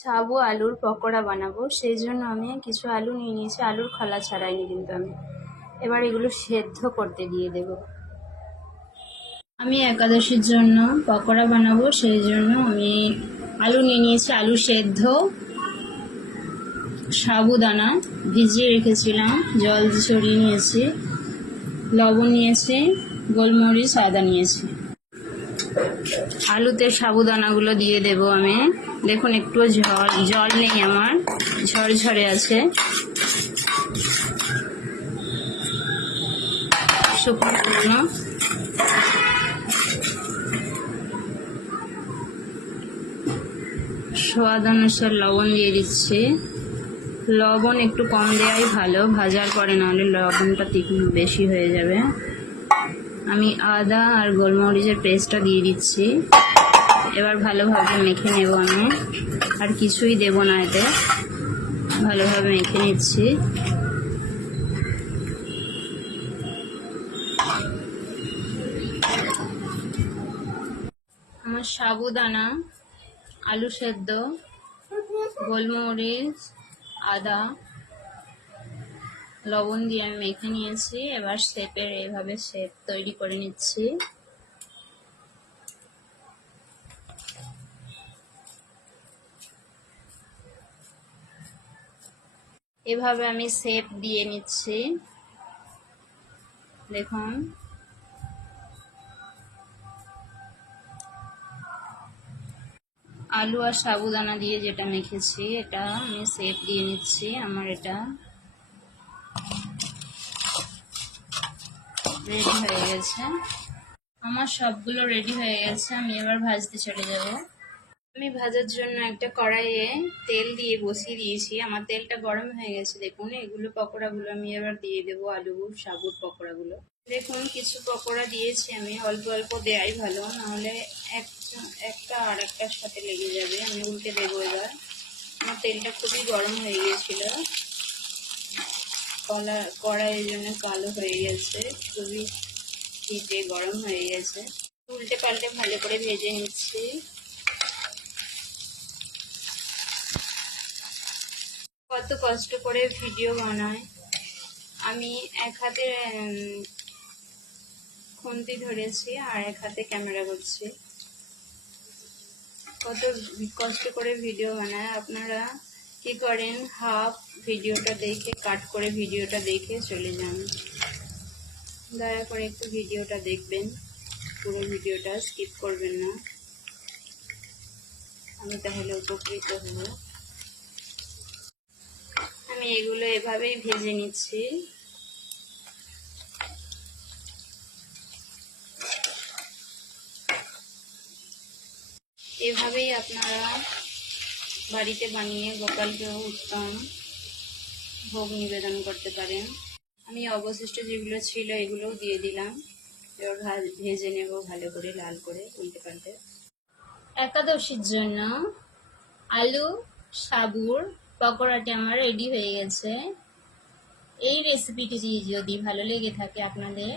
সাবু আলুর পকোড়া বানাবো, সেই জন্য আমি কিছু আলু নিয়ে নিয়েছি। আলুর খোলা ছাড়াইনি কিন্তু আমি। এবার এগুলো সেদ্ধ করতে দিয়ে দেব। আমি একাদশীর জন্য পকোড়া বানাবো, সেই জন্য আমি আলু নিয়ে নিয়েছি। আলু সেদ্ধ, সাবুদানা ভিজিয়ে রেখেছিলাম, জল দিয়ে ছড়িয়ে নিয়েছি, লবণ নিয়েছি, গোলমরিচ, আদা নিয়েছি। আলুতে সাবুদানাগুলো দিয়ে দেব আমি। দেখুন একটু জল নেই আমার, ঝরঝরে আছে। শুকনো স্বাদ অনুসারে লবণ দিয়ে দিচ্ছি। লবণ একটু কম দেওয়াই ভালো, ভাজার পরে, নাহলে লবণটা তীক্ষ্ণ বেশি হয়ে যাবে। আমি আদা আর গোলমরিচের পেস্টটা দিয়ে দিচ্ছি। এবার ভালোভাবে মেখে নেব আমি, আর কিছুই দেব না এতে। ভালোভাবে মেখে নিচ্ছি। আমার সাবুদানা, আলু সেদ্ধ, গোলমরিচ, আদা, লবণ দিয়ে আমি মেখে নিয়েছি। এবার এইভাবে শেপ তৈরি করে নিচ্ছি। এভাবে আমি শেপ দিয়ে নিচ্ছি, দেখুন। আলু আর সাবুদানা দিয়ে যেটা মেখেছি, এটা আমি শেপ দিয়ে নিচ্ছি। আমার এটা রেডি হয়ে গেছে। আমার সবগুলো রেডি হয়ে গেছে। আমি এবার ভাজতে চলে যাব। আমি ভাজার জন্য একটা কড়াইয়ে তেল দিয়ে বসিয়ে দিয়েছি। আমার তেলটা গরম হয়ে গেছে। দেখুন এগুলো পকোড়াগুলো আমি এবার দিয়ে দেবো, আলু সাবুর পকোড়াগুলো। দেখুন কিছু পকোড়া দিয়েছি আমি, অল্প অল্প দেওয়াই ভালো, নাহলে একটা আর একটার সাথে লেগে যাবে। আমি উল্টে দেবো এবার। আমার তেলটা খুবই গরম হয়ে গিয়েছিল, কড়াইয়ের জন্য কালো হয়ে গেছে, খুবই হিটে গরম হয়ে গেছে। উল্টে পাল্টে ভালো করে ভেজে নিচ্ছি। কত কষ্ট করে ভিডিও বানায় আমি। এক হাতে খুন্তি ধরেছি আর এক হাতে ক্যামেরা করছি। কত কষ্ট করে ভিডিও বানায়। আপনারা কি করেন, হাফ ভিডিওটা দেখে কাট করে ভিডিওটা দেখে চলে যান। দয়া করে একটু ভিডিওটা দেখবেন, পুরো ভিডিওটা স্কিপ করবেন না, আমি তাহলে উপকৃত হব। আমি এগুলো এভাবেই ভেজে নিচ্ছি। এভাবেই আপনারা বাড়িতে বানিয়ে গোপালকেও উত্তম ভোগ নিবেদন করতে পারেন। আমি অবশিষ্ট যেগুলো ছিল এগুলোও দিয়ে দিলাম। এবার ভেজে নেব ভালো করে, লাল করে, উল্টে পাল্টে। একাদশীর জন্য আলু সাবুর পকোড়াটি আমার রেডি হয়ে গেছে। এই রেসিপিটি যদি ভালো লেগে থাকে আপনাদের,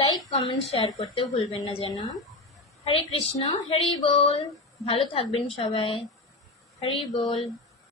লাইক কমেন্ট শেয়ার করতেও ভুলবেন না যেন। হরে কৃষ্ণ, হরি বল। ভালো থাকবেন সবাই। হরি বল।